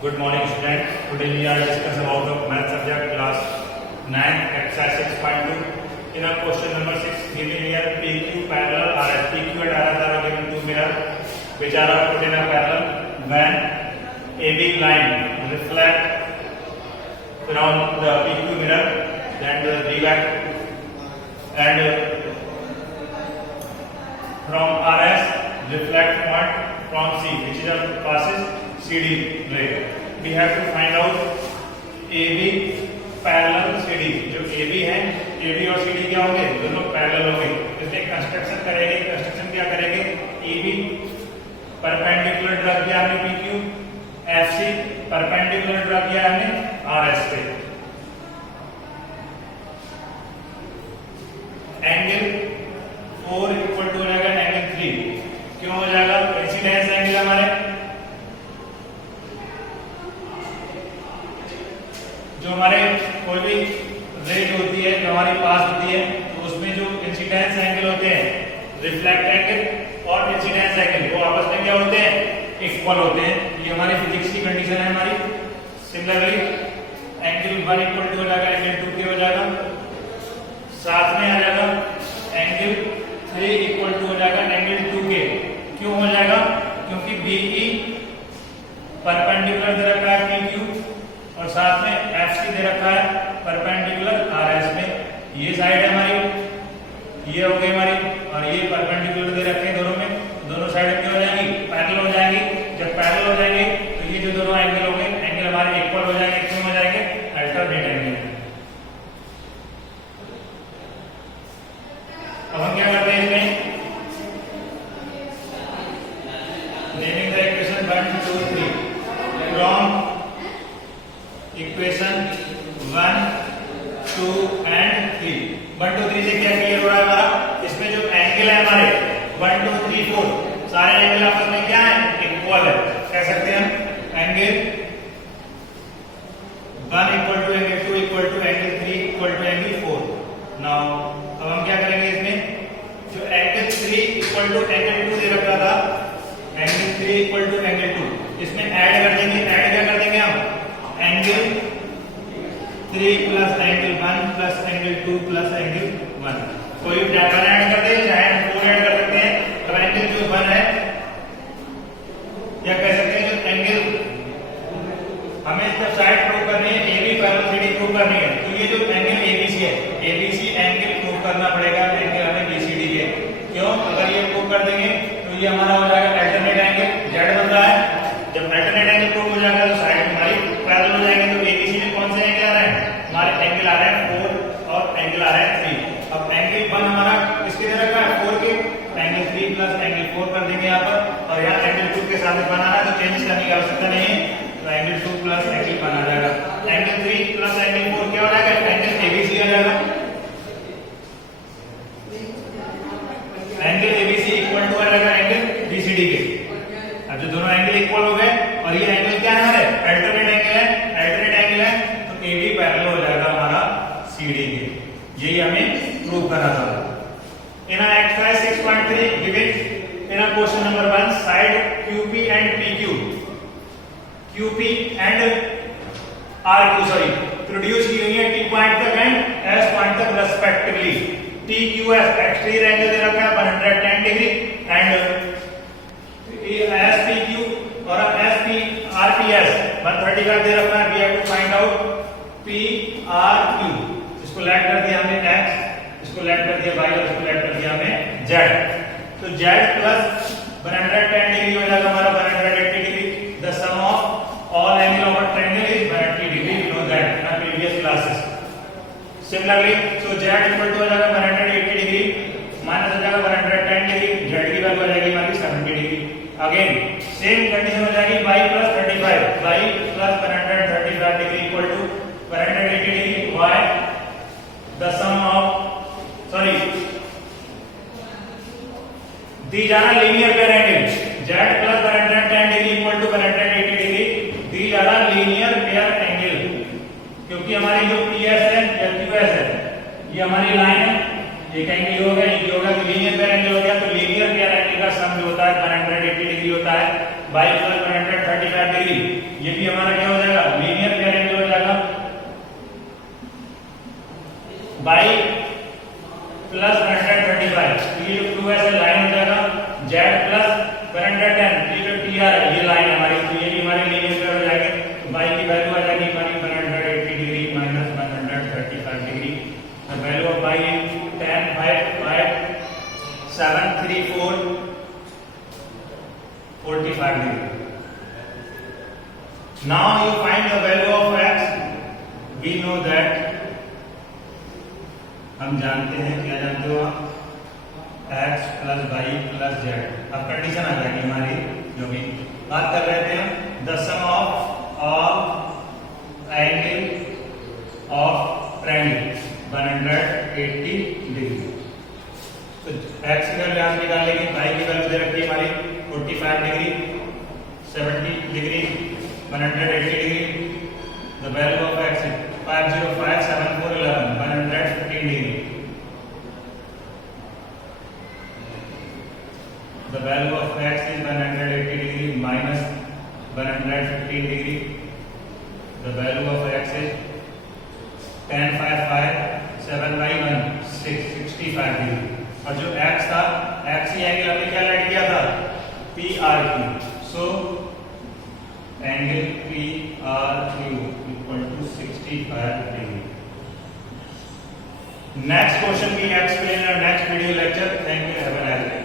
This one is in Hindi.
Good morning, students. Today we are discussing about the math subject class 9 exercise 6.2. In our question number 6 given here PQ parallel RS. PQ and RS are given two mirror which are put in a parallel when AB line reflect around the PQ mirror, then the reflect and from RS reflect point from C which is a passes CD ray. We have to find out AB parallel CD. जो AB है, AB और CD क्या होंगे? दोनों पैरेलल होंगे. इसमें कंस्ट्रक्शन करेंगे. कंस्ट्रक्शन क्या करेंगे? AB परपेंडिकुलर ड्रा किया हमने PQ, FC परपेंडिकुलर ड्रा किया हमने RS पे. एंगल 4 इक्वल टू हो जाएगा एंगल 3. क्यों हो जाएगा? इंसिडेंस एंगल हमारे जो हमारे कोई भी रेज होती है जो हमारी पास होती है तो उसमें जो इंसिडेंस एंगल होते हैं, रिफ्लेक्ट एंगल और इंसिडेंस एंगल वो आपस में क्या होते हैं? इक्वल होते हैं. ये हमारी फिजिक्स की कंडीशन है हमारी. सिमिलरली एंगल 1 इक्वल टू हो जाएगा एंगल 2 के हो जाएगा. साथ में आ जाएगा एंगल 3 इक्वल टू हो जाएगा एंगल 2 के. क्यों हो जाएगा? क्योंकि BE परपेंडिकुलर दे रखा है PQ और साथ में FC दे रखा है परपेंडिकुलर RS में. ये साइड है हमारी, ये हो गई हमारी, और ये परपेंडिकुलर दे रखे हैं दोनों में. दोनों साइड क्या हो जाएंगी? पैरेलल हो जाएंगी. जब पैरेलल हो जाएंगे तो ये जो दोनों एंगल होंगे एंगल हमारे इक्वल हो जाएंगे. क्यों हो जाएंगे? Alternate angle. अब हम क्या करते हैं इसमें? Naming the equation 1 2 3 from equation 1 2 and 3. 1 2 3 से क्या क्लियर हो रहा है हमारा? इसमें जो एंगल है हमारे 1 2 3 4 सारे एंगल आपस में क्या है? इक्वल है. कह सकते हैं हम angle 1 equal to angle 2 equal to angle 3 equal to angle 4. Now अब हम क्या करेंगे इसमें? जो एंगल 3 इक्वल टू एंगल 2 दे रखा था, एंगल 3 इक्वल टू एंगल 2, इसमें ऐड कर देंगे. ऐड क्या कर देंगे हम? Angle 3 plus angle 1 plus angle 2 plus angle 1. कोई भी डायमंड ऐड कर दे चाहे हम 4 ऐड कर सकते हैं. अब एंगल जो 1 है या कह सकते हैं जो एंगल हमें जब साइड प्रूव करनी है AB पैरेलल CD प्रूव करनी है तो ये जो एंगल ABC है ABC एंगल प्रूव करना पड़ेगा एंगल हमें BCD के. क्यों? अगर ये प्रूव कर देंगे तो ये हमारा हो जाएगा अल्टरनेट एंगल. Z बन रहा है. जब अल्टरनेट एंगल प्रूव हो जाएगा तो साइड हमारी पैरेलल हो जाएंगे. तो ABC में कौन से एंगल आ रहे हैं? हमारे एंगल आ रहे हैं 4 और एंगल आ रहे हैं 3. अब एंगल 1 हमारा किसके दे रखा है? 4 के. एंगल 3 प्लस एंगल 4 कर देंगे यहाँ पर, और यहाँ एंगल 2 के साथ बनाना है तो चेंज करने की आवश्यकता नहीं है. तो एंगल 2 प्लस एंगल 1 आ जाएगा. एंगल 3 प्लस एंगल 4 क्या हो जाएगा? एंगल ABC आ जाएगा. एंगल ABC इक्वल टू आ जाएगा एंगल BCD के. अब जो दोनों एंगल इक्वल हो गए और ये एंगल क्या है हमारे? अल्टरनेट एंगल है. अल्टरनेट एंगल है तो AB पैरेलल हो जाएगा हमारा CD के. यही हमें प्रूव करना था. In our exercise 6.3 given in our question number 1 side QP and PQ, QP and RQ produce linear T point तक and S point तक respectively. TQS exterior angle दे रखा है 110 डिग्री and SPQ और RPS 135 दे रखा है. We have to find out PRQ. इसको लेट कर दिया हमने X, इसको लेट कर दिया Y और इसको लेट कर दिया हमने Z. तो Z प्लस 110 डिग्री हो जाएगा हमारा 180 degree. The sum of all angle of a triangle is 180 degree. We know that in our previous classes. Similarly, so Z equal to हो जाएगा 180 डिग्री माइनस हो जाएगा 110 डिग्री. Z की वैल्यू हो जाएगी हमारी 70 डिग्री. अगेन सेम कंडीशन हो जाएगी y plus 35 y plus 135 degree equal to 180 degree. y the sum of these are linear pair angles. z plus 110 degree equal to 180 degree. these are linear pair angle. क्योंकि हमारी जो PS है या QS है ये हमारी लाइन है. एक एंगल होगा एक होगा तो लीनियर पेयर एंगल हो गया. तो लीनियर पेयर एंगल का सम जो होता है 180 डिग्री होता है. y plus 135 डिग्री ये भी हमारा क्या हो जाएगा, लीनियर पेयर एंगल हो जाएगा। बाई प्लस 135, तो ये जो 2 ऐसे लाइन हो जाएगा, जेड प्लस 110, ये जो टी आर है ये लाइन हमारी, तो ये भी हमारे लीनियर पेयर हो जाएंगे। तो बाई की वैल्यू आ जाएगी हमारी 180 degree minus 135 degree. The value of by is 10 5 5 7 3 4 45 degree. Now you find the value of x. We know that, हम जानते हैं, क्या जानते हो आप, x plus y plus z. अब कंडीशन आ जाएगी हमारी, जो भी बात कर रहे थे हम, the sum of angle of triangle 180 degree. तो x की वैल्यू यहाँ निकाल लेंगे, y की वैल्यू दे रखी है हमारी 45 degree, 70 degree, 180 degree. The value of x is 505 74 11 115 degree. The value of x is 180 degree minus 115 degree. The value of x is 10 5 5 7 by 1 65 degree. और जो x था, x ही एंगल हमने क्या ऐड किया था, PRQ. So angle PRQ equal to 65 degree. Next question we explain in our next video lecture. Thank you. Have a nice day.